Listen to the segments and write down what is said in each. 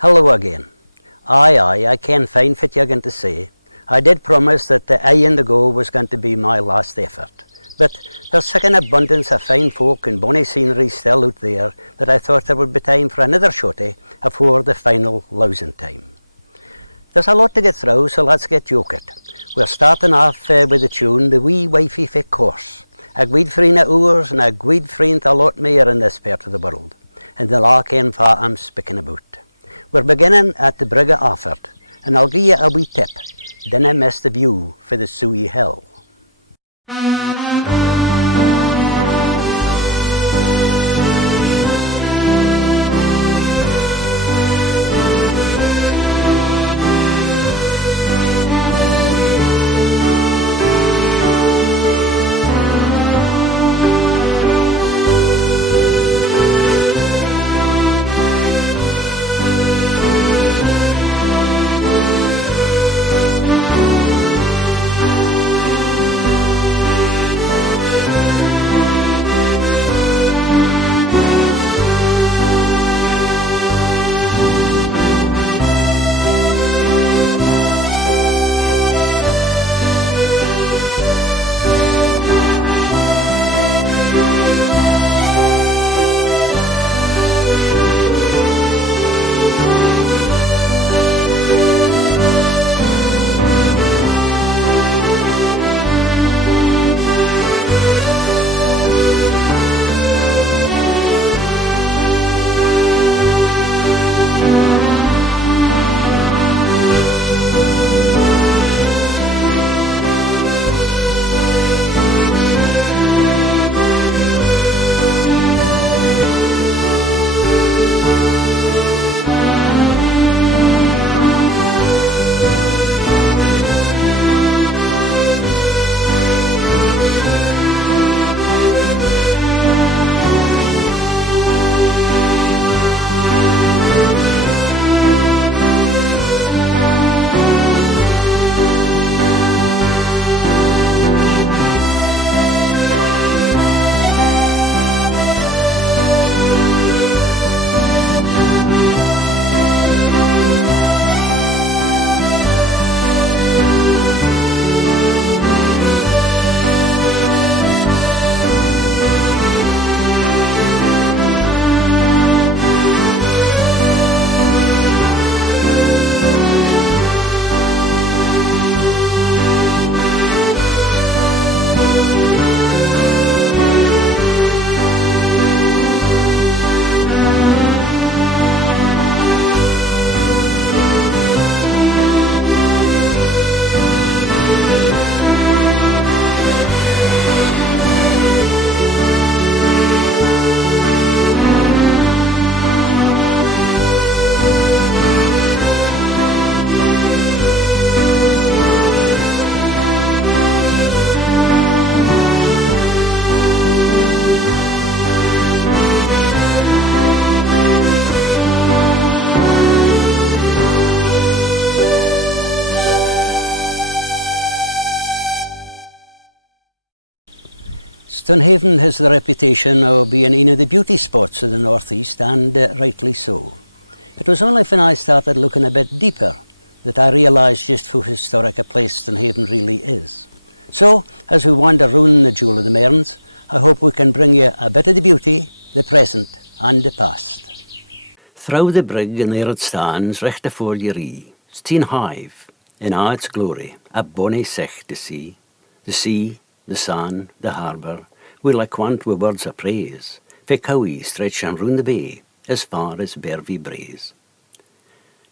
Hello again. Aye, I can't find what you're going to say. I did promise that the eye and the go was going to be my last effort. But there's such an abundance of fine folk and bonny scenery still out there that I thought there would be time for another shorty before the final Lowsin time. There's a lot to get through, so let's get yoke-it. We're starting off with the tune, The Wee Wifey Fae Course. A gweed friend of ours and a gweed friend a lot more in this part of the world. And the law ken fa I'm speaking about. We're beginning at the Brig of Alford, and I'll give you a wee tip. Dinna miss the view for the Suie hill. Stonehaven has the reputation of being one of the beauty spots of the northeast, and rightly so. It was only when I started looking a bit deeper that I realised just how historic a place Stonehaven really is. So, as we wander round the Jewel of the Mearns, I hope we can bring you a bit of the beauty, the present and the past. Through the Brig and there it stands, recht afore your ee, Steenhive, in all its glory, a bonny sicht to see. The sea, the sand, the harbour, will I quant with words of praise, fae Cowie stretching round the bay, as far as Belhelvie braes.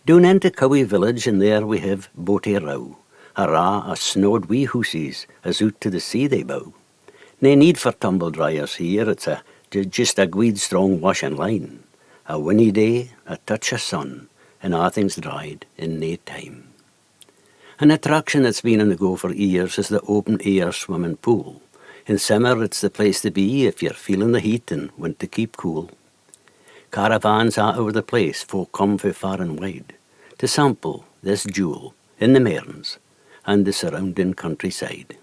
Down into Cowie village, and there we have Boaty Row, a snowed wee hoosies, as out to the sea they bow. Nae need for tumble dryers here, it's just a gweed strong washing line. A windy day, a touch of sun, and all things dried in nae time. An attraction that's been on the go for years is the open-air swimming pool. In summer, it's the place to be if you're feeling the heat and want to keep cool. Caravans are over the place, folk come from far and wide to sample this jewel in the Mearns and the surrounding countryside.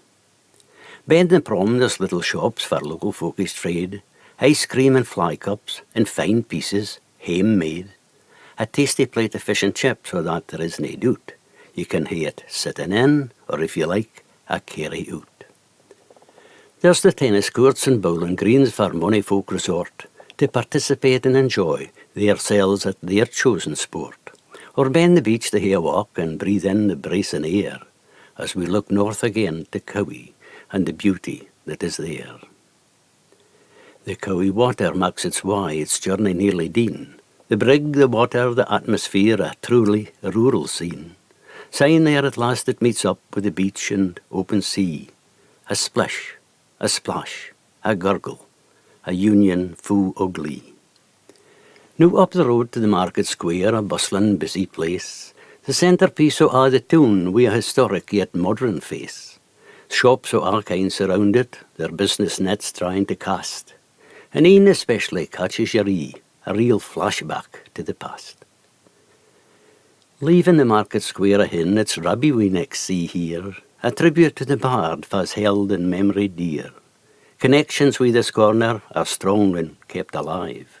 Beyond the prom, there's little shops for local folkish trade, ice cream and fly cups and fine pieces, hame-made. A tasty plate of fish and chips, so that there is nae doubt. You can hae it sitting in, or if you like, a carry out. There's the tennis courts and bowling greens for money folk resort to participate and enjoy theirselves at their chosen sport, or ben the beach to hae a walk and breathe in the bracing air as we look north again to Cowie and the beauty that is there. The Cowie water makes its way, its journey nearly deen. The Brig, the water, the atmosphere, a truly rural scene. Syne there at last it meets up with the beach and open sea. A splish, a splash, a gurgle, a union fu ugly. Now up the road to the market square, a bustling, busy place, the centrepiece o' a the town wi' a historic yet modern face. Shops o' all kinds surround it, their business nets trying to cast. And een especially catches your eye, a real flashback to the past. Leaving the market square ahin, it's Rabbi we next see here, a tribute to the bard fas held in memory dear. Connections with this corner are strong and kept alive.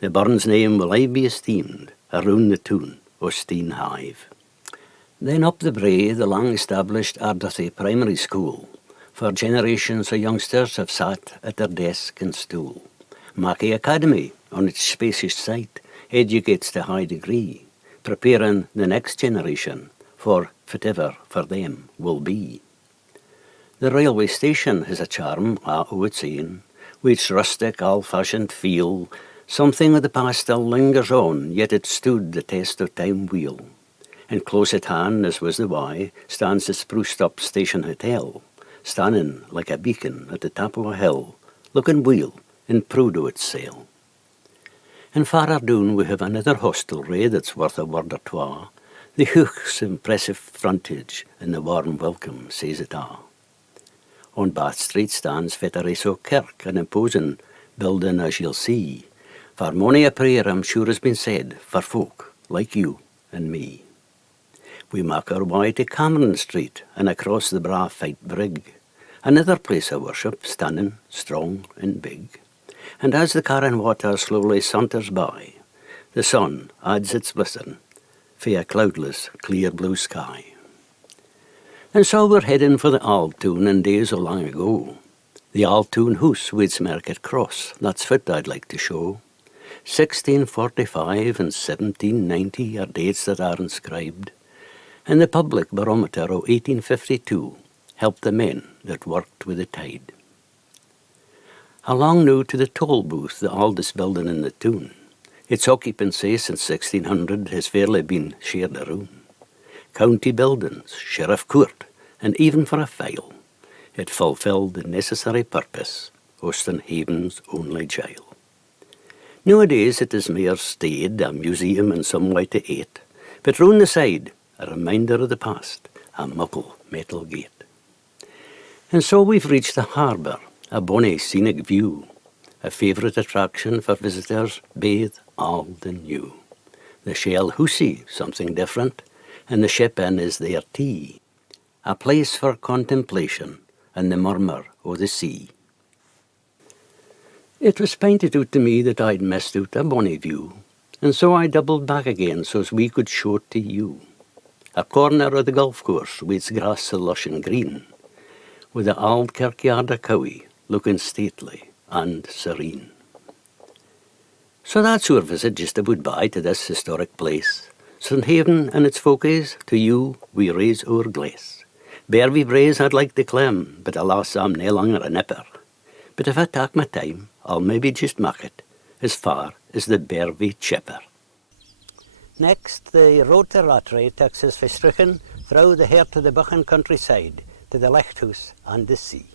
The burn's name will aye be esteemed around the town o' Stonehaven. Then up the brae, the long-established Garlogie primary school, for generations of youngsters have sat at their desk and stool. Mackay Academy, on its spacious site, educates to high degree, preparing the next generation for whatever for them will be. The railway station has a charm o' its own, with its rustic, old-fashioned feel. Something of the past still lingers on, yet it stood the test of time wheel. And close at hand, as was the way, stands the spruced-up station hotel, standing like a beacon at the top of a hill, looking weel and proud o' its sail. And farther down we have another hostelry that's worth a word or twa. The Hook's impressive frontage and the warm welcome says it a'. On Bath Street stands Fetterangus Kirk, an imposing building as you'll see. For mony a prayer I'm sure has been said for folk like you and me. We make our way to Cameron Street and across the braw fight Brig, another place of worship standing strong and big. And as the car and water slowly saunters by, the sun adds its blessing for a cloudless, clear blue sky. And so we're heading for the Old Town in days of long ago. The Old Town house with its market cross, that's what I'd like to show. 1645 and 1790 are dates that are inscribed, and the public barometer of 1852 helped the men that worked with the tide. Along now to the toll booth, the oldest building in the town. Its occupancy since 1600 has fairly been shared around. County buildings, sheriff court, and even for a file, it fulfilled the necessary purpose of Stonehaven's only jail. Nowadays it is mere stayed, a museum and some way to eat, but round the side, a reminder of the past, a muckle metal gate. And so we've reached the harbour, a bonny scenic view, a favourite attraction for visitors, both old and new. The shell hoosie, something different, and the ship inn is their tea, a place for contemplation and the murmur o' the sea. It was pointed out to me that I'd missed out a bonny view, and so I doubled back again so's we could show it to you. A corner of the golf course with its grass so lush and green, with the old kirkyard of Cowie looking stately and serene. So that's our visit just a goodbye to this historic place. Sandhaven and its folkies, to you we raise our glass. Belhelvie braes I'd like to climb, but alas I'm nae longer a nipper. But if I take my time, I'll maybe just make it as far as the Belhelvie chipper. Next, the road to Rattray takes us for Strichen through the heart of the Buchan countryside to the Lighthouse and the sea.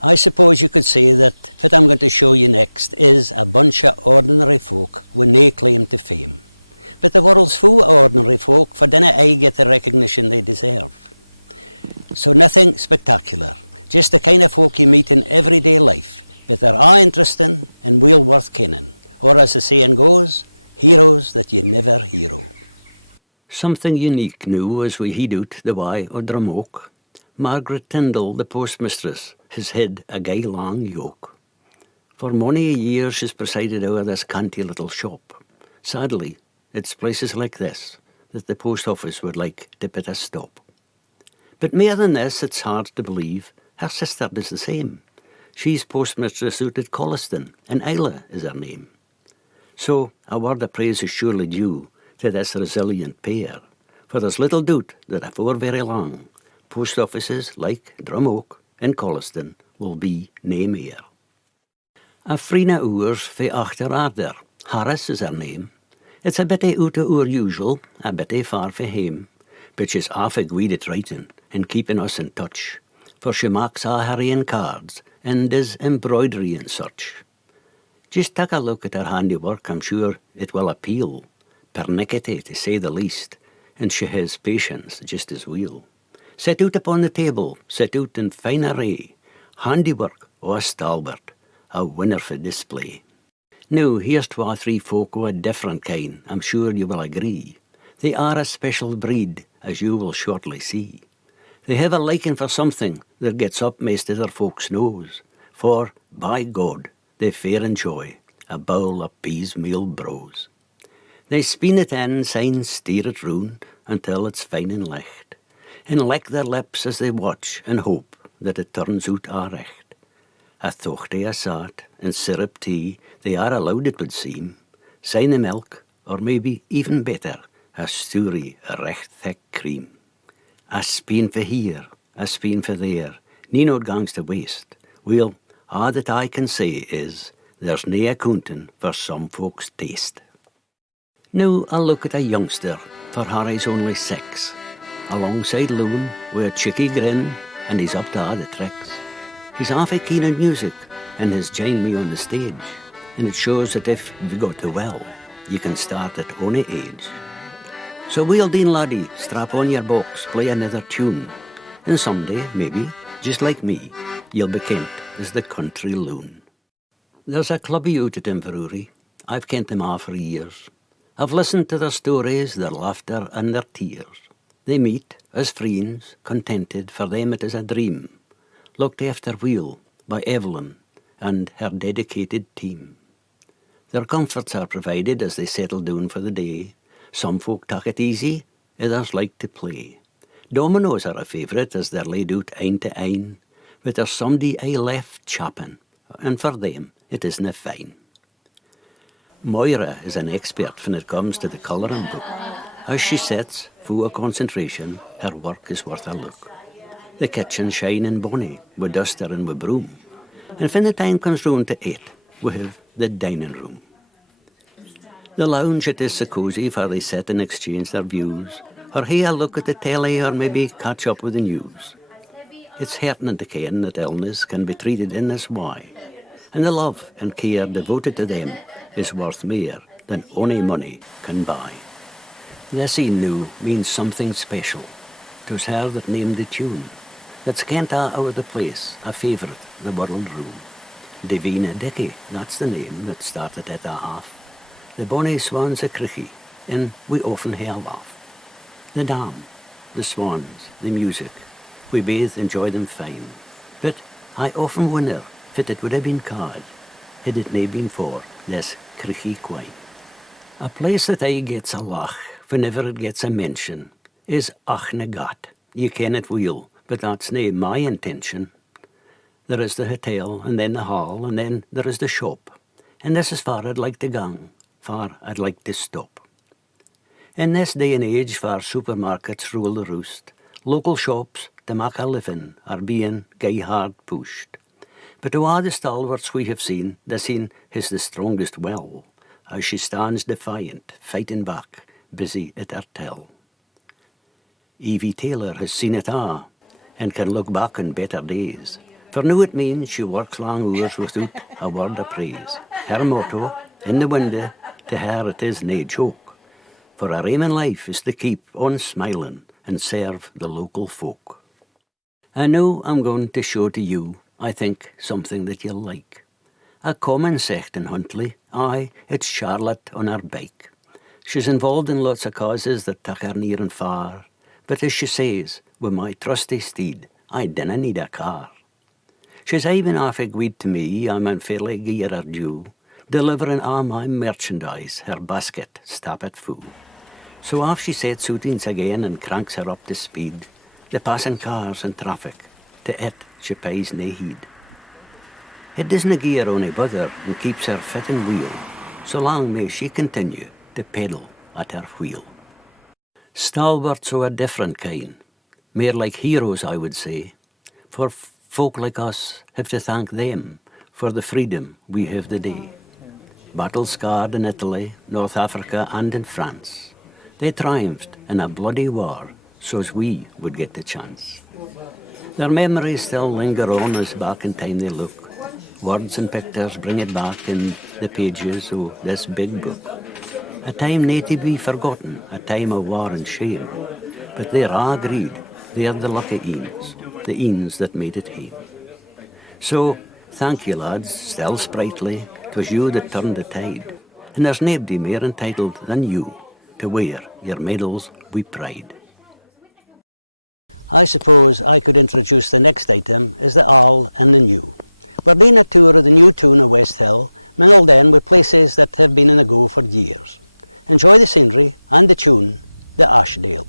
I suppose you could say that what I'm going to show you next is a bunch of ordinary folk with no claim to fame. But the world's full of ordinary folk, for then I get the recognition they deserve. So nothing spectacular, just the kind of folk you meet in everyday life, but they're all interesting and well worth kenning. Or as the saying goes, heroes that you never hero. Something unique new as we head out the way o' Drumoak. Margaret Tyndall, the postmistress, has had a gay long yoke. For many a year she's presided over this canty little shop. Sadly, it's places like this that the post office would like to put a stop. But more than this, it's hard to believe her sister does the same. She's postmistress out at Colliston, and Isla is her name. So a word of praise is surely due to this resilient pair, for there's little doubt that afore very long, post offices like Drumoak and Colliston will be nae meer. A freena oers fae Achterarder, Harris is her name. It's a bit out of our usual, a bit far fae hame, but she's awful good at writing and keeping us in touch, for she makes a harrying cards and does embroidery and such. Just take a look at her handiwork, I'm sure it will appeal. Pernickety, to say the least, and she has patience just as well. Set out upon the table, set out in fine array, handiwork o' a stalwart, a winner for display. Now, here's 2 or 3 folk o' a different kind, I'm sure you will agree. They are a special breed, as you will shortly see. They have a liking for something that gets up maist other folks' nose, for, by God, they fair enjoy a bowl of peas meal brose. They spin it in, syne steer it round until it's fine and licht, and lick their lips as they watch and hope that it turns out a' recht. A thochty a sat and syrup tea they are allowed, it would seem, syne the milk, or maybe even better, a stourie, a recht thick cream. A speen for here, a speen for there, nie no gangs to waste. Well, all that I can say is, there's nae accounting for some folks' taste. Now I'll look at a youngster, for Harry's only 6. Alongside Loon, with a cheeky grin, and he's up to all the tricks. He's awful keen on music, and has joined me on the stage, and it shows that if you've got the will, you can start at any age. So well done, laddie, strap on your box, play another tune, and someday, maybe, just like me, you'll be kent as the country loon. There's a clubby out at Inverurie. I've kent them all for years. I've listened to their stories, their laughter and their tears. They meet as friends, contented, for them it is a dream, looked after well by Evelyn and her dedicated team. Their comforts are provided as they settle down for the day. Some folk take it easy, others like to play. Dominoes are a favourite as they're laid out ein to ein, but there's somebody I left chapping, and for them it isna fine. Moira is an expert when it comes to the colouring book. As she sits, full of concentration, her work is worth a look. The kitchen shining bonny, with duster and with broom. And when the time comes round to eat, we have the dining room. The lounge, it is so cosy, for they sit and exchange their views, or hae a look at the telly, or maybe catch up with the news. It's heartening to ken that illness can be treated in this way, and the love and care devoted to them is worth more than any money can buy. This new means something special. 'Twas her that named the tune, that's kent out of the place, a favourite the world room. Davina Dicky, that's the name that started at a half. The bonny swans a cricky, and we often hae a laugh. The dam, the swans, the music, we both enjoy them fine. But I often wonder if it would have been called, had it nae been for this cricky quine. A place that I gets a lach whenever it gets a mention is Achnagat. You ken it well, but that's nae my intention. There is the hotel, and then the hall, and then there is the shop. And this is far I'd like to gang, far I'd like to stop. In this day and age, far supermarkets rule the roost, local shops to mak a living are being gey hard pushed. But to all the stalwarts we have seen, the scene has the strongest will, as she stands defiant, fighting back, busy at her till. Evie Taylor has seen it and can look back on better days, For now it means she works long hours without a word of praise. Her motto, in the window, to her it is nae joke. For her aim in life is to keep on smiling and serve the local folk. And now I'm going to show to you, I think, something that you'll like. A common sect in Huntly, aye, it's Charlotte on her bike. She's involved in lots of causes that take her near and far, but as she says, with my trusty steed, I dinna need a car. She's even off agreed to me, I'm unfairly gear her due, delivering all my merchandise, her basket, stopped full. So off she sets outings again and cranks her up to speed, the passing cars and traffic, to it she pays nae heed. It doesn't gie her ony bother and keeps her fit and wheel, so long may she continue to pedal at her wheel. Stalwarts o' a different kind, more like heroes I would say, for folk like us have to thank them for the freedom we have today. Battle-scarred in Italy, North Africa and in France, they triumphed in a bloody war so's we would get the chance. Their memories still linger on as back in time they look. Words and pictures bring it back in the pages of this big book. A time nae to be forgotten, a time of war and shame. But they're a' agreed, they're the lucky eens, the eens that made it hame. So, thank you lads, still sprightly, 'twas you that turned the tide. And there's naebody more entitled than you to wear your medals with pride. I suppose I could introduce the next item as the All and the New. We're doing a tour of the new tune of Westhill, mingled in with places that have been in a go for years. Enjoy the scenery and the tune, the Ashdale.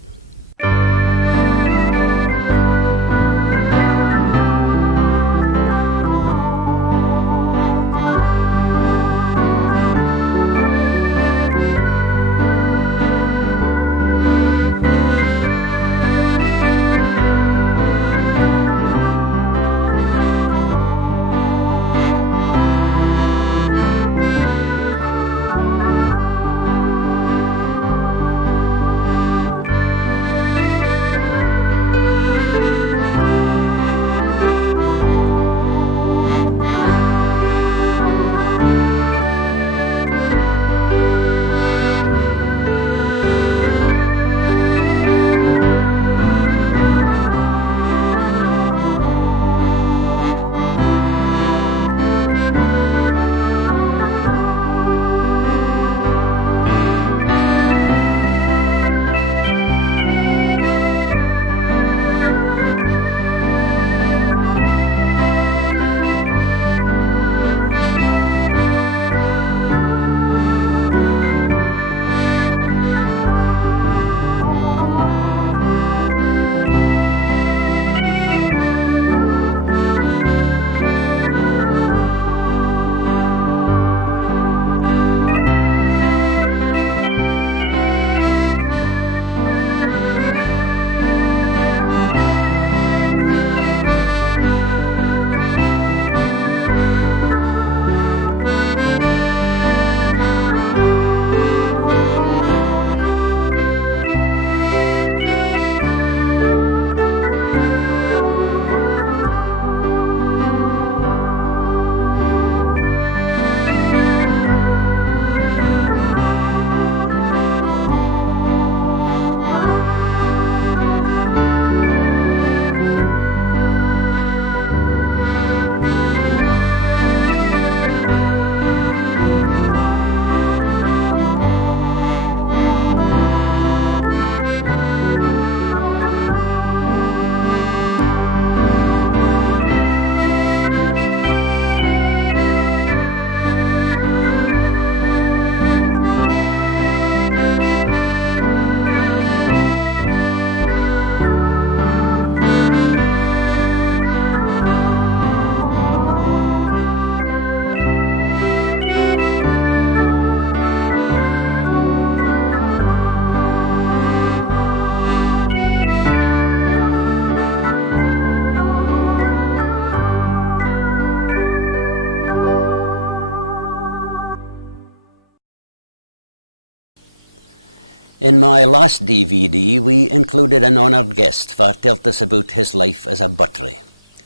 In my last DVD, we included an honoured guest for telling us about his life as a buttery.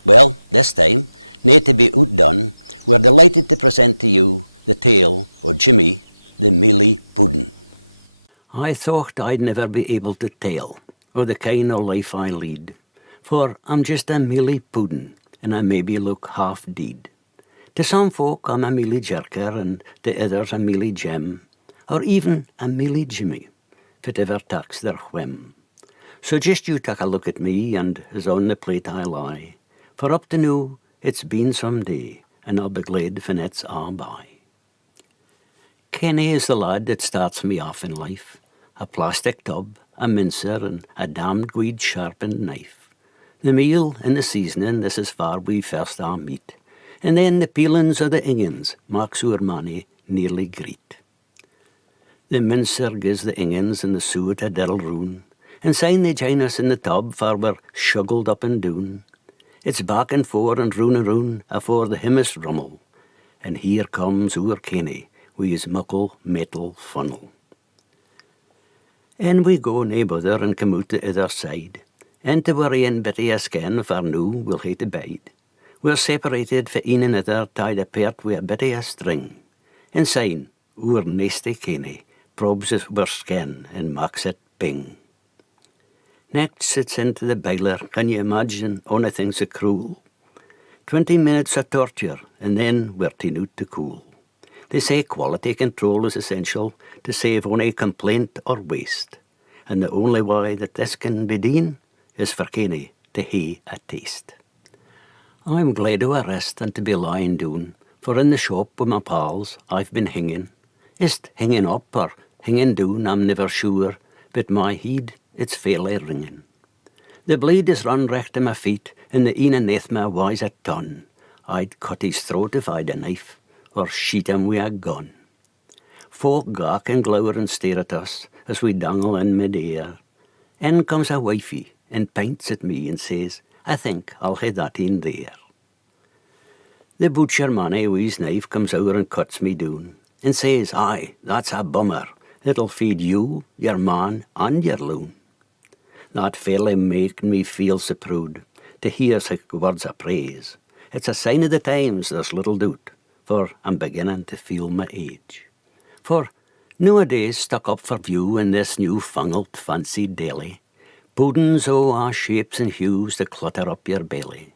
Well, this time, Nay to be outdone, we're delighted to present to you the tale of Jimmy, the mealy puddin'. I thought I'd never be able to tell of the kind of life I lead, for I'm just a mealy puddin', and I maybe look half deed. To some folk I'm a mealy jerker, and to others a mealy gem, or even a mealy Jimmy, if it ever tax their whim. So just you take a look at me, and as on the plate I lie, for up to now it's been some day, and I'll be glad when it's all by. Kenny is the lad that starts me off in life, a plastic tub, a mincer, and a damned good sharpened knife. The meal and the seasoning, this is far we first our meet, and then the peelings of the ingans marks our money nearly greet. The mincer gives the ingans and the suet a diddle roon, and syne they join us in the tub, for we're shuggled up and down. It's back and fore and roon afore the himmis rummel, and here comes our Kenny wi' his muckle metal funnel. And we go nae bother and come out the other side, and to worry and bitty a scan, for noo we'll hae to bide. We're separated for een another, tied apart wi' a bitty a string, and syne our nasty Kenny probes us our skin and makes it bing. Next sits into the boiler, can you imagine onything so cruel? 20 minutes of torture, and then we're ta'en out to cool. They say quality control is essential to save ony complaint or waste, and the only way that this can be done is for Kenny to hae a taste. I'm glad of a rest and to be lying down, for in the shop with my pals I've been hinging. Is 't hinging up or hinging down, I'm never sure, but my head it's fairly ringing. The blade is run recht to my feet, and the een aneath me weighs a ton. I'd cut his throat if I'd a knife, or shoot him wi' a gun. Folk gawk and glower and stare at us as we dangle in mid-air. In comes a wifey and pints at me and says, I think I'll hae that in there. The butcher manny wi' his knife comes out and cuts me down, and says, aye, that's a bummer. It'll feed you, your man, and your loon. That fairly make me feel so proud to hear such words of praise. It's a sign of the times, there's little doubt, for I'm beginning to feel my age. For nowadays stuck up for view in this new-fangled fancy deli, puddings o' all shapes and hues to clutter up your belly.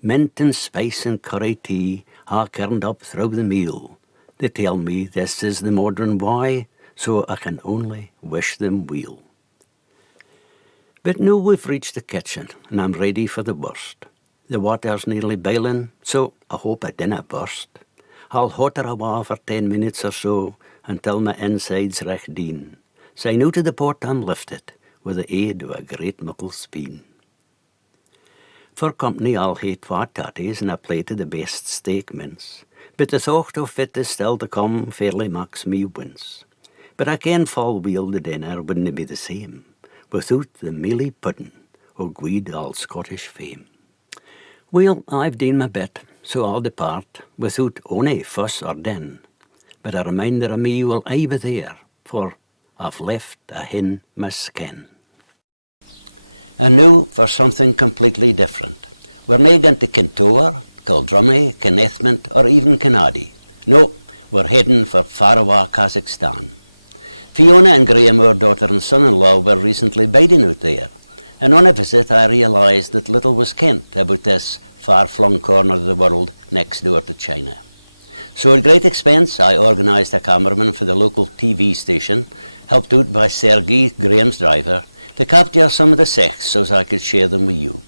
Mint and spice and curry tea are kerned up through the meal. They tell me this is the modern way, so I can only wish them weal. But now we've reached the kitchen, and I'm ready for the worst. The water's nearly boiling, so I hope it dinna burst. I'll hotter awa for 10 minutes or so, until my insides recht deen. Syne out of the pot I'm lifted, with the aid of a great muckle speen. For company I'll hae 2 tatties and a plate of the best steak mince, but the thought of it is still to come fairly makes me wince. But I ken full weel the dinner wouldn't be the same, without the mealy puddin' o' guid all Scottish fame. Well, I've done my bit, so I'll depart, without ony fuss or din. But a reminder of me will aye be there, for I've left ahin my skin. And now for something completely different. We're nae going to Kintower, Kildrummy, Kinethment, or even Kinadi. No, we're heading for far-awa Kazakhstan. Fiona and Graham, our daughter and son-in-law, were recently biding out there, and on a visit I realised that little was kent about this far-flung corner of the world next door to China. So at great expense I organised a cameraman for the local TV station, helped out by Sergei, Graham's driver, to capture some of the sights so as I could share them with you.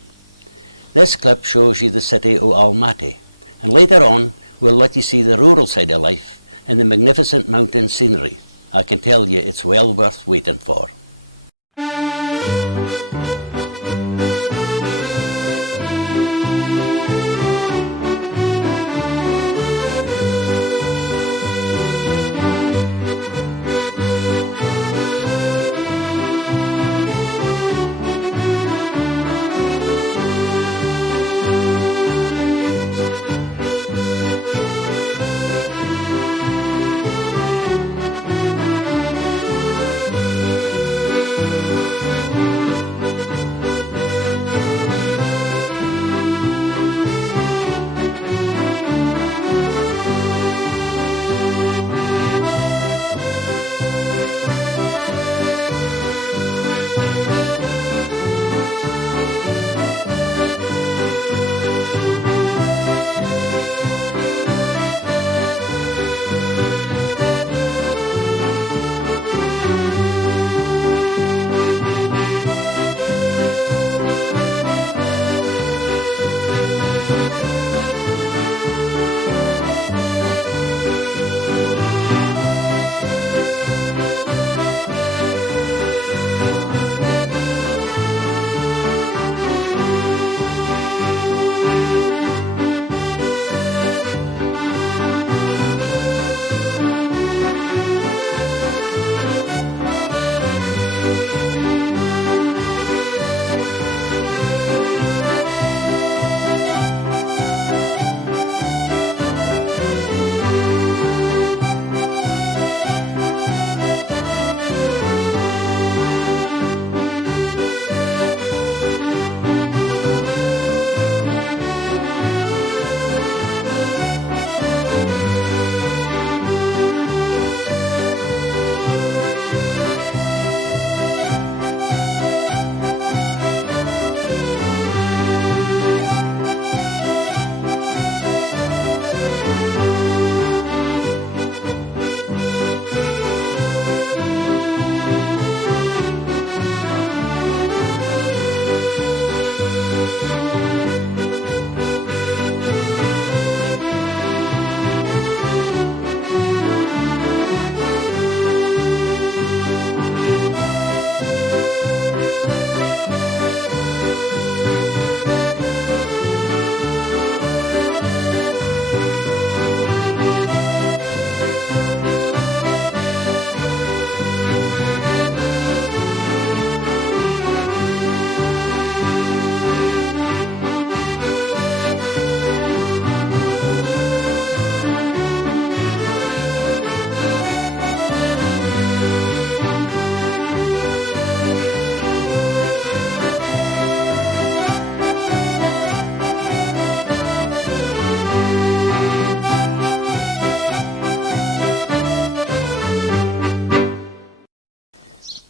This clip shows you the city of Almaty, and later on we'll let you see the rural side of life and the magnificent mountain scenery. I can tell you it's well worth waiting for.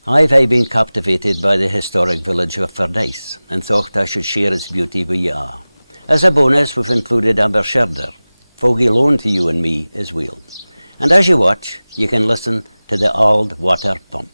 I've been captivated by the historic village of Fordyce and thought I should share its beauty with you all. As a bonus, we've included Aberchirder, foggy Loon to you and me as well. And as you watch, you can listen to the old water pump.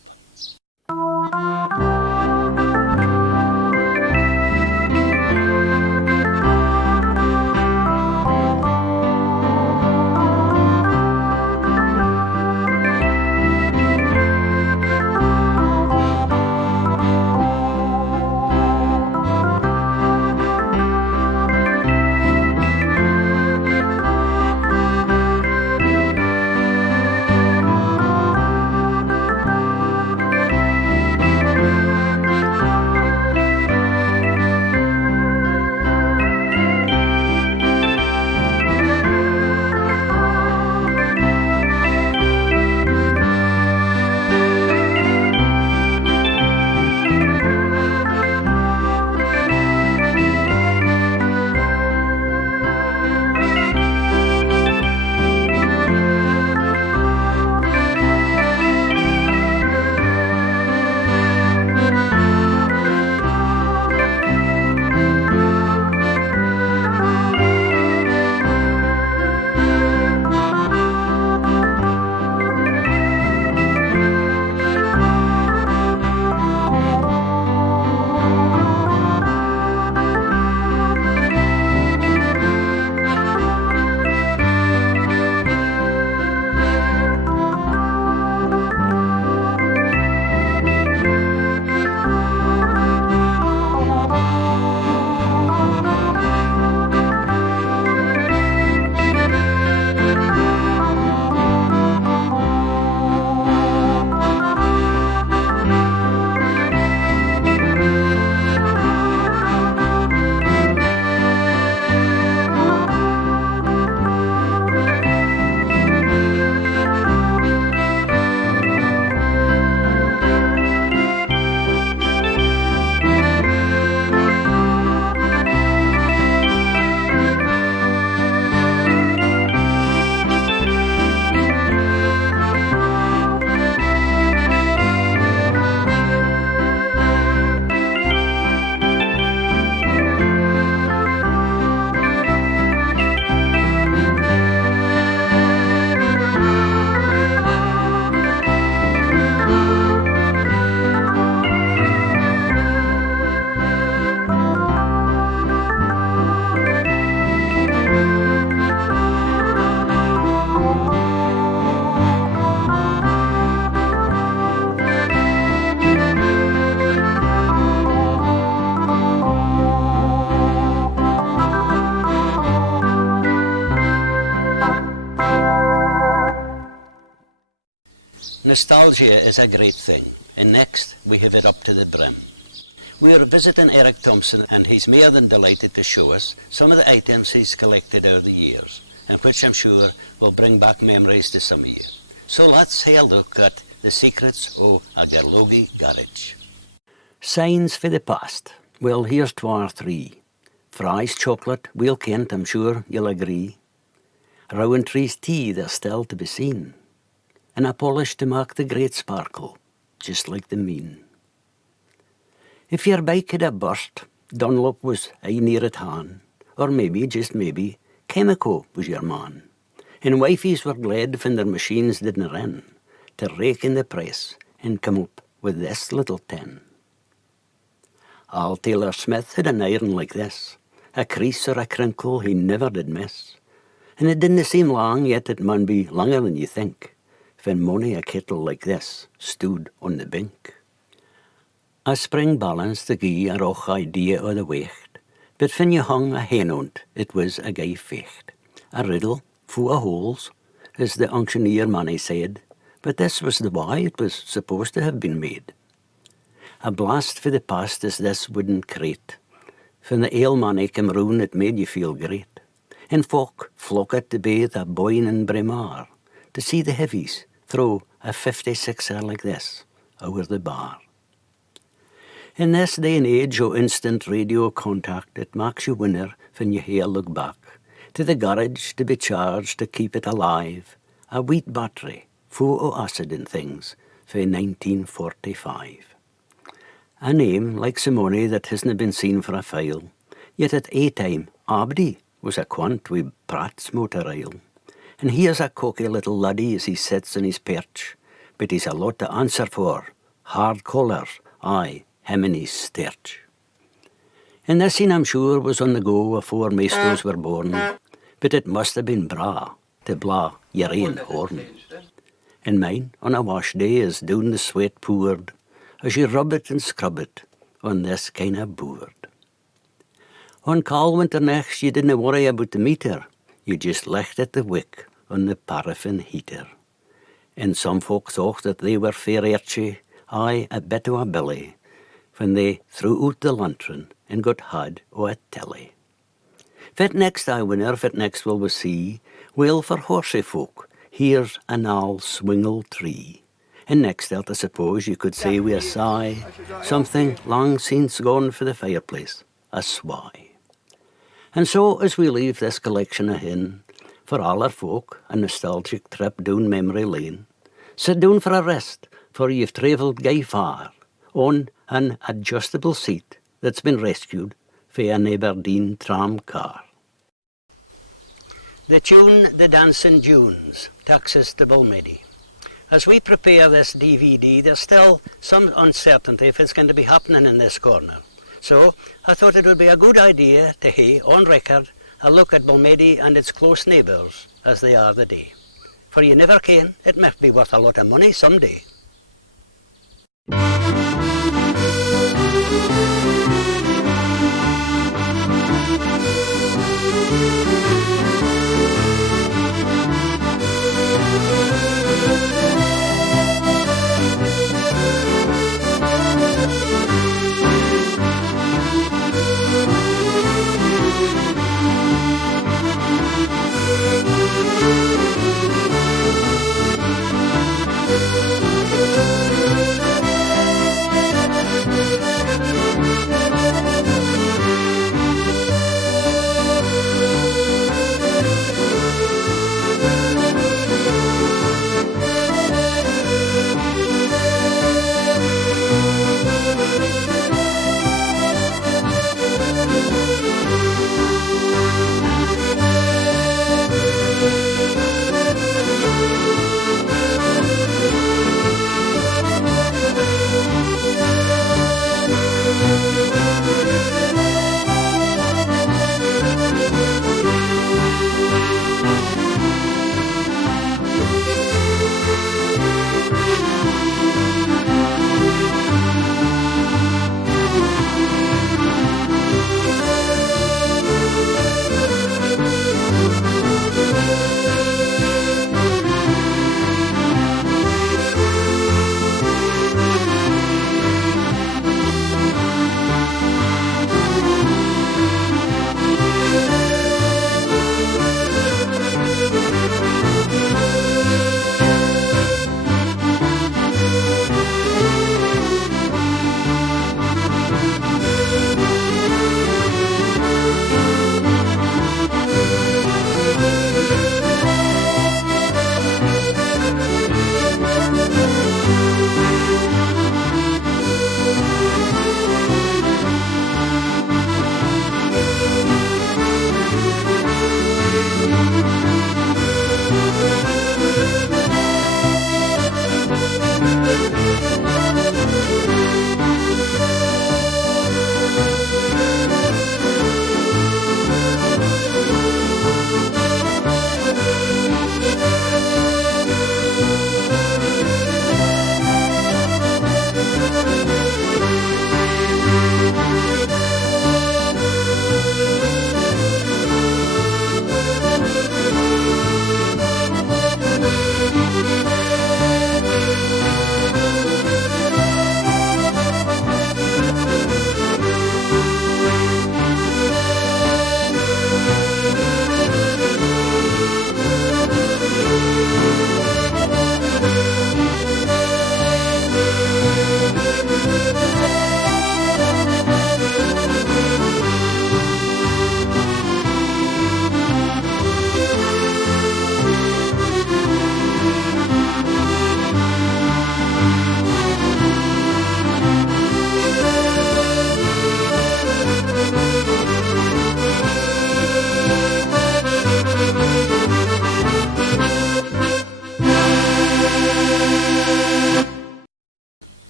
Nostalgia is a great thing, and next we have it up to the brim. We are visiting Eric Thompson, and he's more than delighted to show us some of the items he's collected over the years, and which I'm sure will bring back memories to some of you. So let's have a look at the secrets of a Garlogie garage. Signs for the past. Well, here's 2 or 3. Fry's chocolate, well kent, I'm sure you'll agree. Rowentree's tea, they're still to be seen. And a polish to mark the great sparkle, just like the mean. If your bike had a burst, Dunlop was aye near at hand, or maybe, just maybe, Chemico was your man. And wifeys were glad when their machines didn't run, to rake in the press and come up with this little tin. Al Taylor Smith had an iron like this, a crease or a crinkle he never did miss. And it didn't seem long, yet it mun be longer than you think, when mony a kettle like this stood on the bink. A spring balance to gie a roch idea o' the weight, but when you hung a hen on't, it was a gay fecht. A riddle, full of holes, as the auctioneer manny said, but this was the way it was supposed to have been made. A blast for the past is this wooden crate. When the ale manny came round, it made you feel great. And folk flocked to bathe a boyne in Bremar, to see the heavies throw a 56er like this over the bar. In this day and age o' instant radio contact, it makes you wonder when you hear look back to the garage to be charged to keep it alive, a wheat battery full o' acid and things, for 1945. A name like Simone that hasn't been seen for a while, yet at a time Abdi was a quant wi' Pratt's motor rail. And here's a cocky little laddie as he sits in his perch, but he's a lot to answer for, hard collars, aye, him and his stirch. And this scene, I'm sure, was on the go afore maestros were born, but it must have been bra to blaw your ain horn. And mine, on a wash day, as down the sweat poured, as you rub it and scrub it on this kind of board. On cold winter nights, you didn't worry about the meter, you just left at the wick on the paraffin heater. And some folk thought that they were fair archy, aye, a bit o' a billy, when they threw out the lantern and got had o' a telly. Fit next I winner, fit next will we see, well for horsey folk, here's an owl swingle tree. And next out I suppose you could say with a sigh, something long since gone for the fireplace, a swy. And so as we leave this collection of hin, for all our folk, a nostalgic trip down memory lane, sit down for a rest, for you've travelled gay far, on an adjustable seat that's been rescued for an Aberdeen tram car. The tune The Dancing Dunes takes us to Balmedie. As we prepare this DVD, there's still some uncertainty if it's going to be happening in this corner. So I thought it would be a good idea to hae, on record, a look at Balmedie and its close neighbours as they are the day. For you never ken, it might be worth a lot of money someday.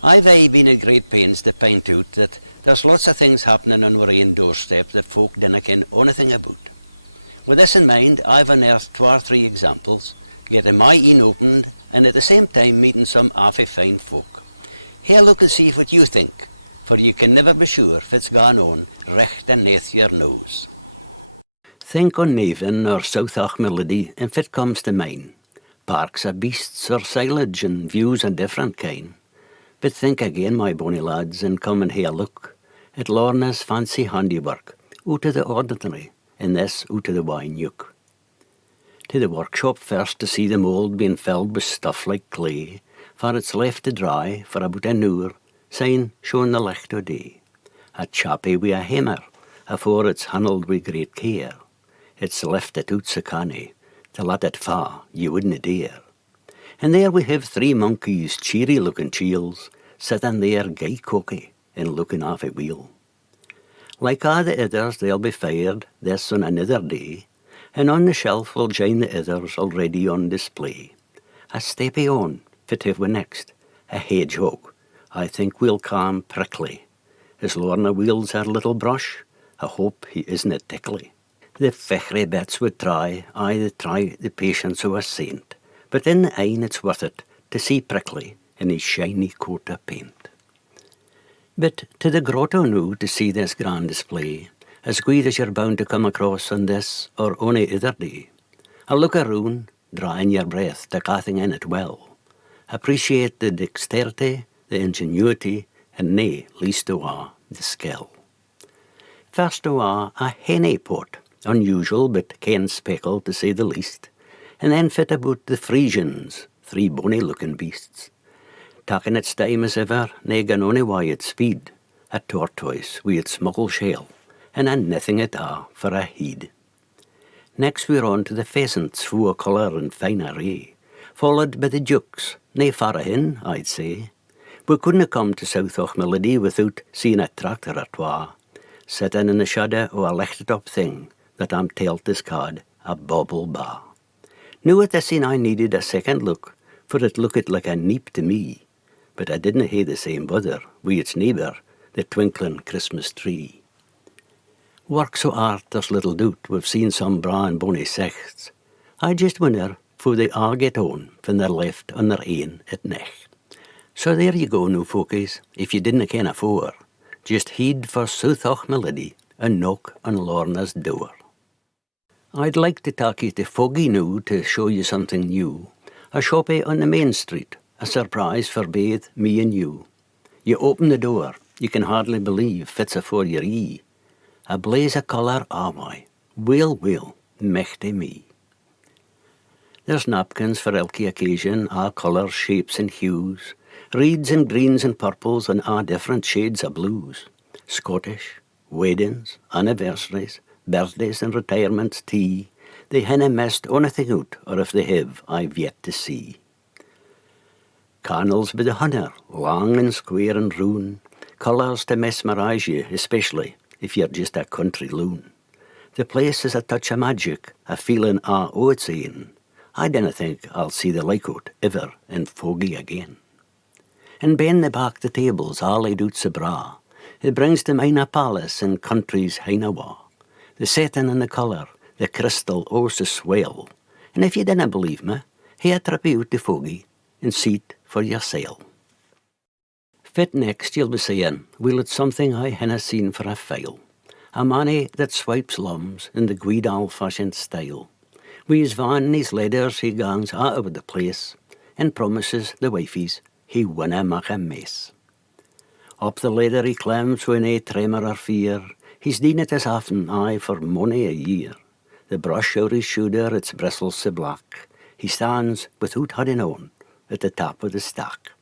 I've been at great pains to point out that there's lots of things happening on our own doorstep that folk dinna ken anything about. With this in mind, I've unearthed 2 or 3 examples, getting my een opened and at the same time meeting some awfully fine folk. Here look and see what you think, for you can never be sure if it's gone on recht aneath your nose. Think on Navan or South Balmedie if it comes to mind. Parks of beasts or silage and views of different kind. But think again, my bonny lads, and come and hear look at Lorna's fancy handiwork, out of the ordinary, and this out of the wine yoke. To the workshop first to see the mould being filled with stuff like clay, for it's left to dry for about an hour, syne showing the licht o' day. A chappy wi' a hammer, afore it's handled with great care. It's lifted out so canny, to let it fa, you wouldn't dare. And there we have 3 monkeys, cheery-looking chiels, sitting there gay-cocky and looking off a wheel. Like all the others, they'll be fired this on another day, and on the shelf will join the others already on display. A steppy on, fit have we next, a hedgehog, I think we'll call him Prickly. As Lorna wields her little brush, I hope he isn't a tickly. The fichry bits would try the patience of a saint, but in the end it's worth it to see Prickly in his shiny coat of paint. But to the grotto now to see this grand display, as good as you're bound to come across on this or ony other day. A look around, drawing your breath, take everything in it well. Appreciate the dexterity, the ingenuity, and nay, least of all, the skill. First of all, a henny pot, unusual but ken speckled to say the least, and then fit about the Frisians, 3 bonny-looking beasts. Taking its time as ever, nae gan ony way its speed, a tortoise wi' its muckle shell, and a nothing at all for a heed. Next we're on to the pheasants, full of colour and fine array, followed by the dukes, nae far ahin, I'd say. We couldn't come to South Balmedie without seeing a tractor or 2, sitting in the shadow of a lichted-up thing that I'm told is called a bobble bar. Now at this I needed a second look, for it looked like a neep to me, but I didn't hae the same bother wi' its neighbour, the twinkling Christmas tree. Works o' art there's little doubt we've seen some braw and bonny sichts. I just wonder for they all get on when they're left on their ain at nicht. So there you go now, folkies, if you didn't ken afore, just heed for South Balmedie and knock on Lorna's door. I'd like to take you to Foggy now to show you something new. A shoppy on the main street, a surprise for both me and you. You open the door, you can hardly believe fits afore your ee. A blaze of colour, why, well, mechty me. There's napkins for ilky occasion, all colours, shapes and hues, reeds and greens and purples and all different shades of blues. Scottish, weddings, anniversaries, birthdays and retirements tea, they hinna missed onything out, or if they have, I've yet to see. Candles by the hunter, long and square and round, colours to mesmerise you, especially if you're just a country loon. The place is a touch of magic, a feeling o' its ain. I dinna think I'll see the like o't ever in Foggy again. And ben the back the tables all laid out so bra, it brings to mind a palace in countries hina wa. The setting and the colour, the crystal so swell. And if you dinna believe me, hae a trip out to Foggy and see't for yoursel. Fit next you'll be saying, well it's something I hinna seen for a file. A manny that swipes lums in the guid old-fashioned style. Wi' his van and his leathers he gangs a' over the place and promises the wifeys he winna mak a mess. Up the ladder he climbs with nae tremor or fear. He's deen it as often, for mony a year. The brush out his shoulder, its bristles so black. He stands without hooding on at the top of the stack.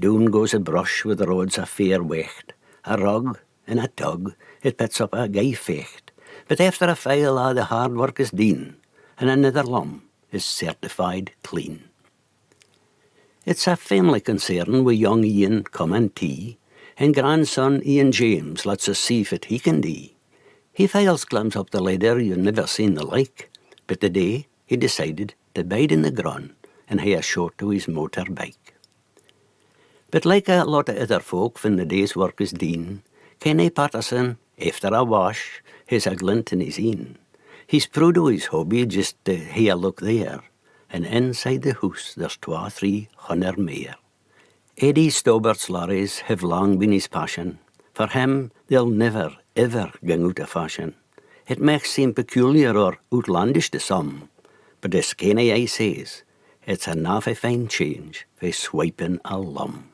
Down goes a brush with the rods a fair wecht. A rug and a tug, it pits up a gay fecht. But after a while all the hard work is done, and another lum is certified clean. It's a family concern with young Ian come and tea, and grandson Ian James lets us see fit he can do. He files climbs up the ladder you never seen the like, but today he decided to bide in the grun and hae a shot to his motorbike. But like a lot of other folk when the day's work is done, Kenny Patterson, after a wash, has a glint in his een. He's proud of his hobby just to hae a look there, and inside the house there's 200-300 mair. Eddie Staubert's lorries have long been his passion. For him, they'll never, ever gang out of fashion. It may seem peculiar or outlandish to some, but as Kenny I says, it's a naffy fine change for swiping a lum.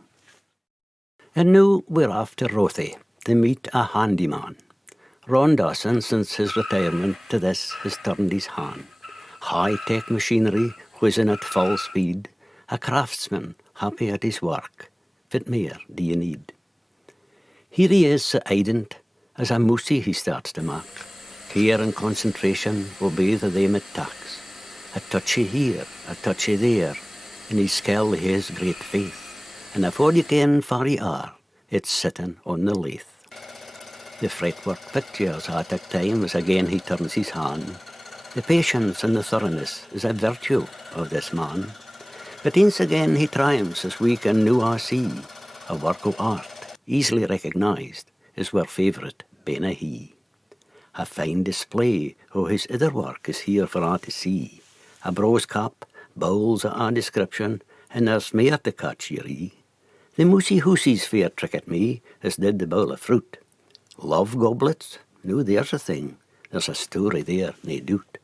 And now we're off to Rothay to meet a handyman. Ron Dawson, since his retirement to this, has turned his hand. High-tech machinery whizzing at full speed, a craftsman happy at his work. What more do you need? Here he is so ident, as a mousey he starts to mak. Care and concentration will be the them it taks. A touchy here, a touchy there, in his skill he has great faith, and afore you ken far ye are, it's sitting on the lathe. The fretwork pictures at at times again he turns his hand. The patience and the thoroughness is a virtue of this man. But once again he triumphs as we can now see, a work of art, easily recognised, is our favourite bena he. A fine display of his other work is here for all to see. A brose cap, bowls of a description, and there's mair to catch your eye. The moosey hoosies fair trick at me, as did the bowl of fruit. Love goblets? No, there's a thing. There's a story there, nae doubt.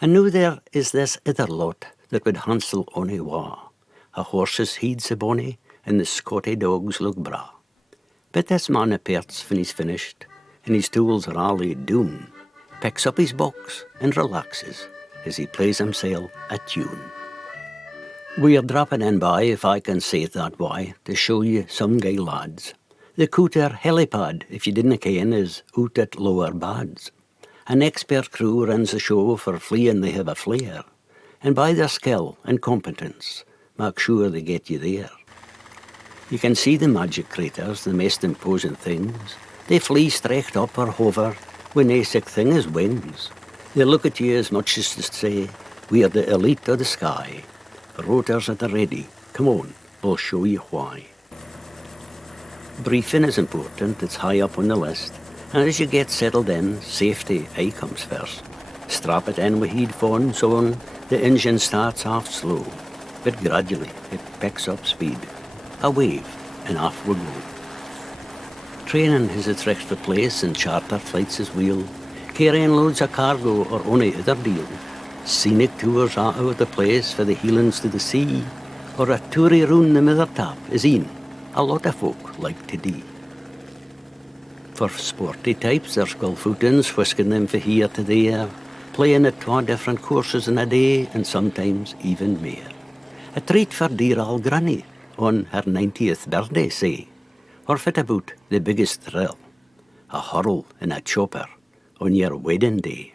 And now there is this other lot that would hansel ony wa. A horse's heed's a bonny, and the Scotty dogs look bra. But this man appears when he's finished, and his tools are all laid down, picks up his box and relaxes as he plays himself a tune. We're dropping in by, if I can say it that way, to show you some gay lads. The Cooter helipad, if you didn't ken, is out at Lower Bads. An expert crew runs the show for fleeing they have a flair, and by their skill and competence, make sure they get you there. You can see the magic creatures, the most imposing things. They flee stretched up or hover when nae sick thing as wings. They look at you as much as to say, we are the elite of the sky. Rotors at the ready. Come on, we'll show you why. Briefing is important, it's high up on the list. And as you get settled in, safety aye comes first. Strap it in with headphones on, the engine starts off slow. But gradually it picks up speed. A wave, and off we go. Training has its extra place and charter flights as well. Carrying loads of cargo or any other deal. Scenic tours out of the place for the heelings to the sea. Or a tourie round the Mither Tap is in. A lot of folk like to do. For sporty types, there's golf-outings, whisking them from here to there, playing at 2 different courses in a day, and sometimes even more. A treat for dear old granny on her 90th birthday, say, or fit about the biggest thrill, a hurl in a chopper on your wedding day.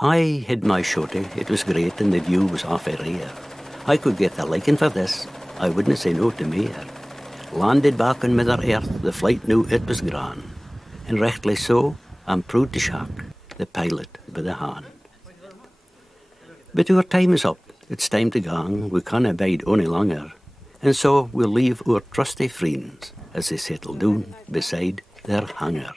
I had my shorty, it was great, and the view was awfully rare. I could get a liking for this, I wouldn't say no to mair. Landed back on Mother Earth, the flight knew it was grand. And rechtly so, I'm proud to shack the pilot by the hand. But our time is up, it's time to gang, we can't abide any longer. And so we'll leave our trusty friends as they settle down beside their hangar.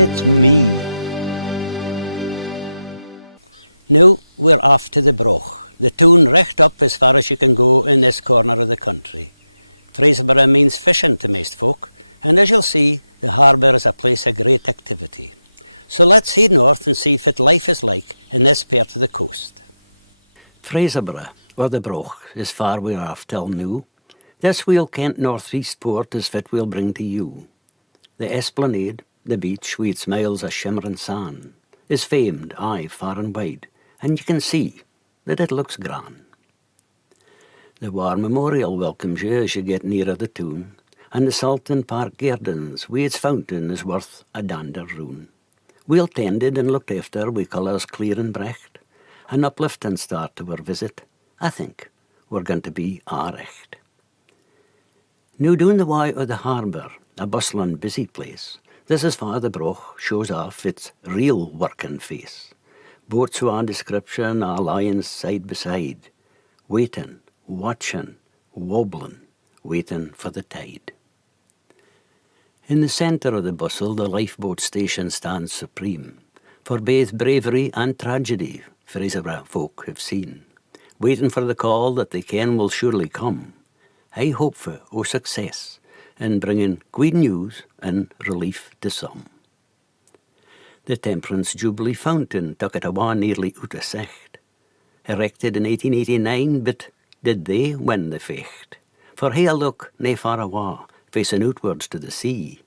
It's me. Now we're off to the Broch, the tune recht up as far as you can go in this corner of the country. Fraserburgh means fishing to most folk, and as you'll see, the harbour is a place of great activity. So let's head north and see what life is like in this part of the coast. Fraserburgh, or the Broch, is far we're off till now. This wheel Kent north-east port is what we'll bring to you. The esplanade, the beach with its miles of shimmering sand, is famed, aye, far and wide, and you can see that it looks grand. The War Memorial welcomes you as you get nearer the tune, and the Salton Park Gardens with its fountain is worth a dander roon. Well tended and looked after with colours clear and bright, an uplifting start to our visit. I think we're going to be recht. Now down the way of the harbour, a bustling busy place, this is where the Broch shows off its real working face. Boats who are description are lying side by side, waiting, watching, wobbling, waiting for the tide. In the centre of the bustle, the lifeboat station stands supreme, for both bravery and tragedy Fraserburgh folk have seen, waiting for the call that they ken will surely come. I hope for success in bringing good news and relief to some. The Temperance Jubilee Fountain took it awa nearly out of sight. Erected in 1889, but did they win the fecht? For here look nae far awa, facing outwards to the sea.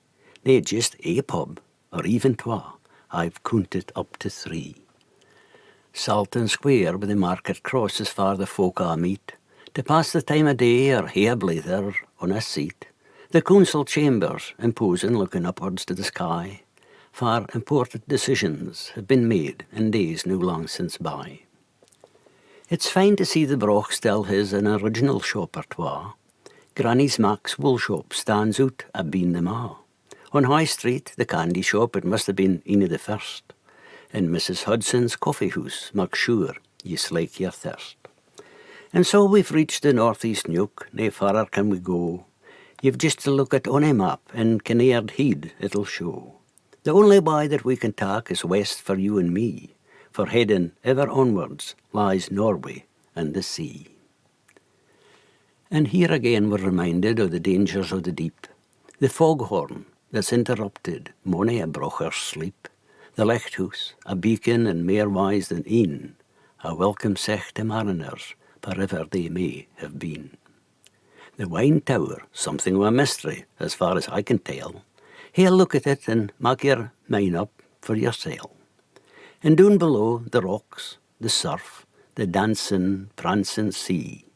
Nae just a pub, or even twa, I've counted up to 3. Salton Square with the market cross is far the folk a meet, to pass the time of day or hair blather on a seat. The council chambers, imposing looking upwards to the sky, far important decisions have been made in days no long since by. It's fine to see the Broch still has an original shop or twa. Granny's Mac's wool shop stands out a been them a'. On High Street, the candy shop, it must have been ane of the first. And Mrs. Hudson's coffee house makes sure ye slake your thirst. And so we've reached the northeast nook, nae farrer can we go. You've just to look at on a map, and Kinnaird Head it'll show. The only way that we can talk is west for you and me, for heading ever onwards lies Norway and the sea. And here again we're reminded of the dangers of the deep, the foghorn that's interrupted mony a brocher's sleep, the lichthouse, a beacon and mair wise than een, a welcome sech to mariners, wherever they may have been. The Wine Tower, something of a mystery, as far as I can tell. Here look at it and make your mind up for yourself. And down below, the rocks, the surf, the dancing, prancing sea.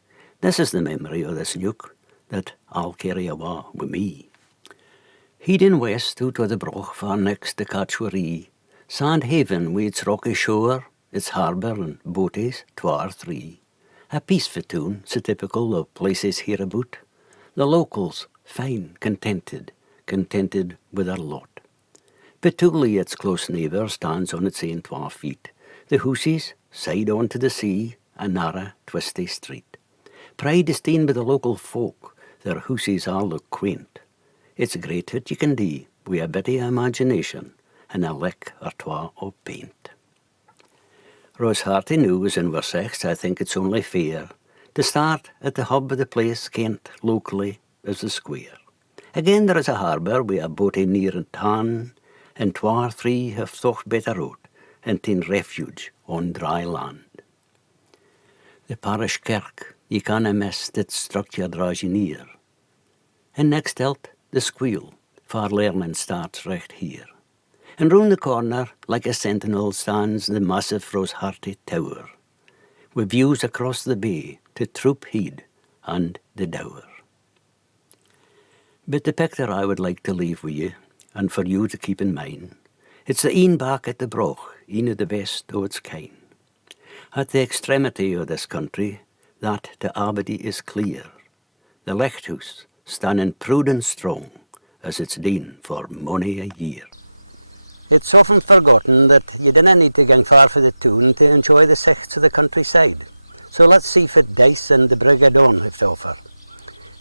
This is the memory of this nook that I'll carry awa with me. Heading west out of the Broch far next to Catchwaree, Sandhaven with its rocky shore, its harbour and boaties, 2 or 3. A peaceful tune, so typical of places hereabout. The locals, fine, contented with their lot. But Tully, its close neighbour, stands on its own 2 feet. The houses, side on to the sea, a narrow, twisty street. Pride is taken by the local folk, their houses all look quaint. It's great what you can do with a bit of imagination and a lick or 2 of paint. Rosehearty now is in Wessex. I think it's only fair to start at the hub of the place Kent locally as the square. Again there is a harbour with a boatie near and tan, and 2 or 3 have thought better out and taken refuge on dry land. The parish kirk, ye canna miss its structure draws you near. And next out, the squeal, far learning starts right here. And round the corner, like a sentinel, stands the massive Rosehearty Tower, with views across the bay to Troop Head and the Dower. But the picture I would like to leave with you, and for you to keep in mind, it's the een back at the Broch, een of the best of its kind. At the extremity of this country, that to Aberchirder is clear, the lichthouse standing proud and strong, as it's been for mony a year. It's often forgotten that you didn't need to go far for the tune to enjoy the sights of the countryside. So let's see what Dice and the Brig have to offer.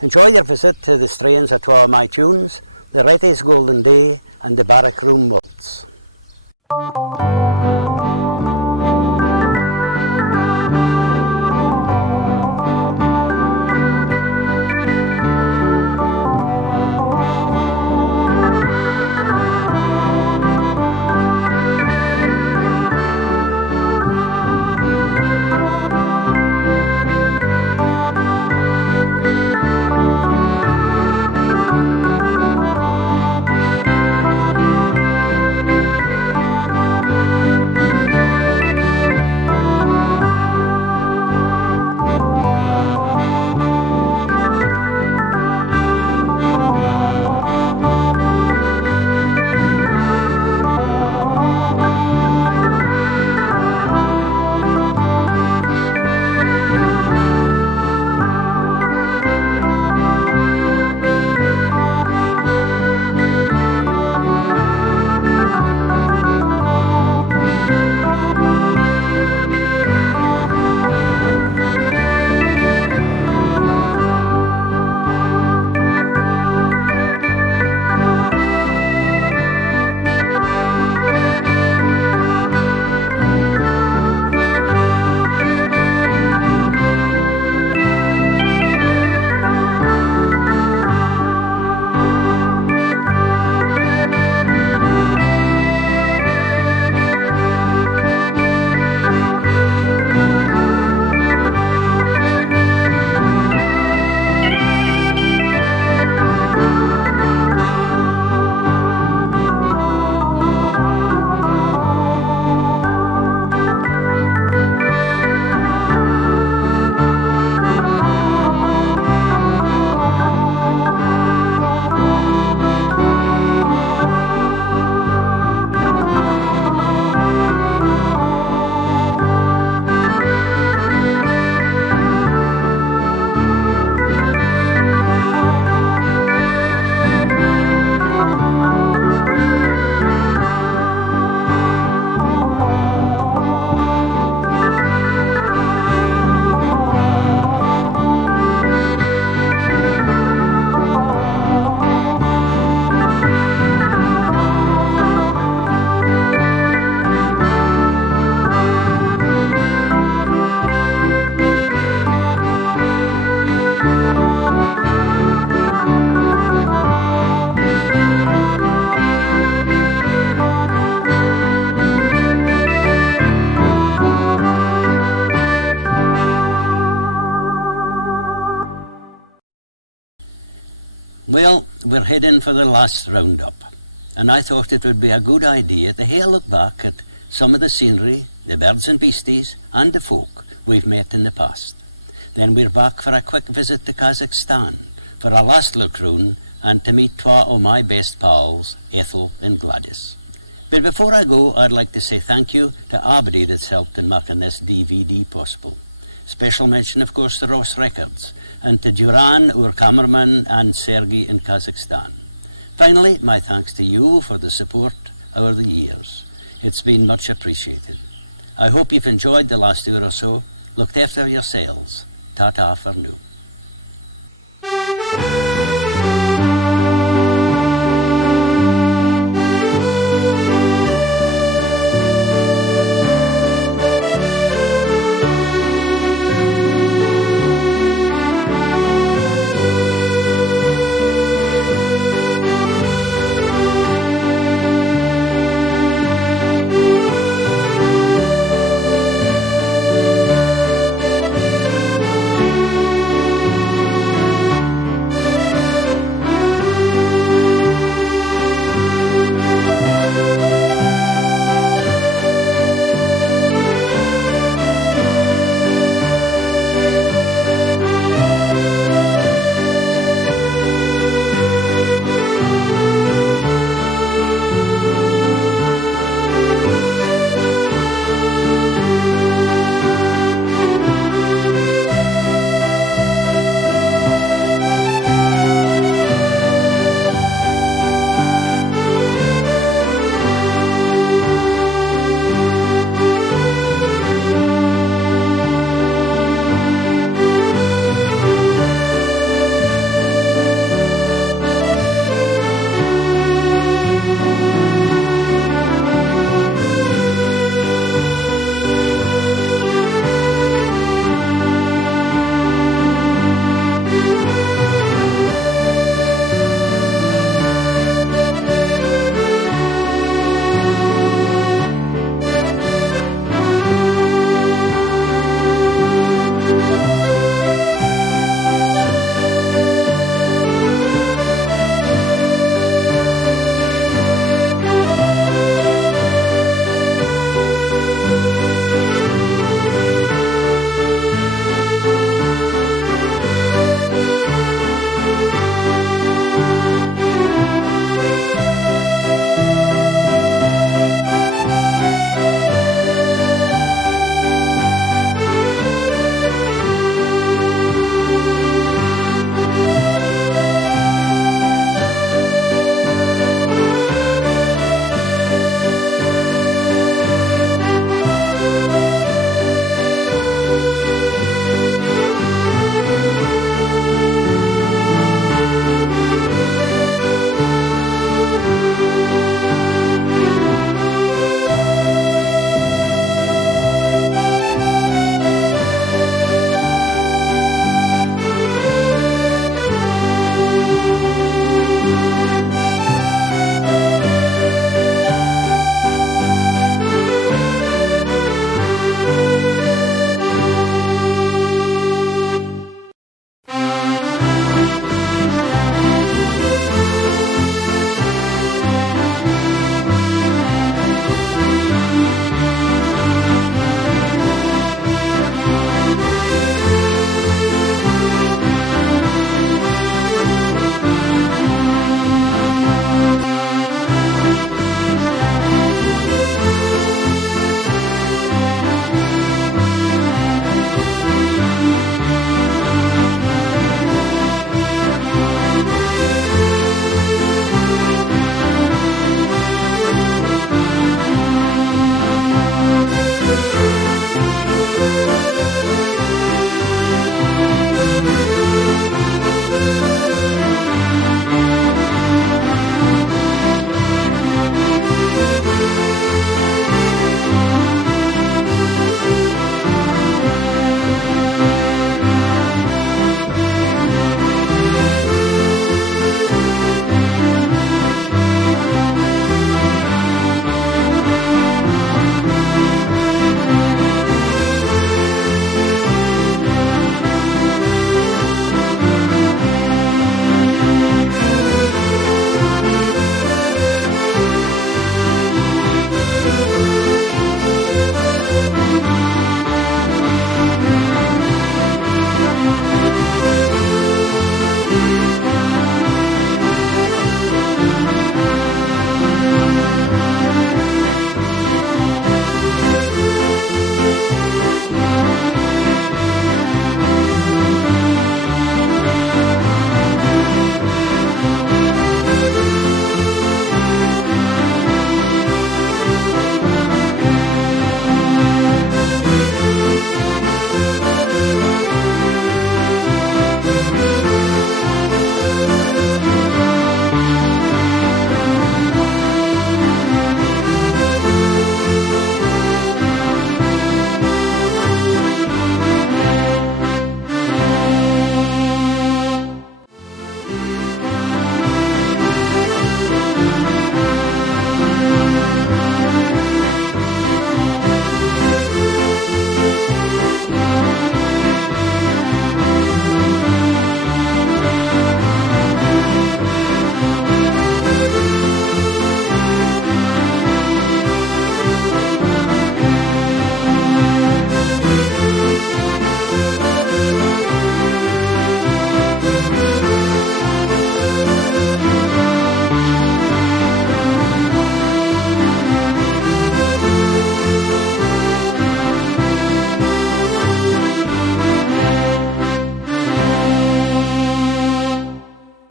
Enjoy your visit to the strains of 2 of my tunes, the Rattay's Golden Day and the Barrack Room Waltz. Well, we're heading for the last roundup, and I thought it would be a good idea to have a look back at some of the scenery, the birds and beasties, and the folk we've met in the past. Then we're back for a quick visit to Kazakhstan for a last look round and to meet two of my best pals, Ethel and Gladys. But before I go, I'd like to say thank you to everybody that's helped in making this DVD possible. Special mention, of course, to Ross Records, and to Duran, our cameraman, and Sergei in Kazakhstan. Finally, my thanks to you for the support over the years. It's been much appreciated. I hope you've enjoyed the last hour or so. Looked after yourselves. Ta-ta for now.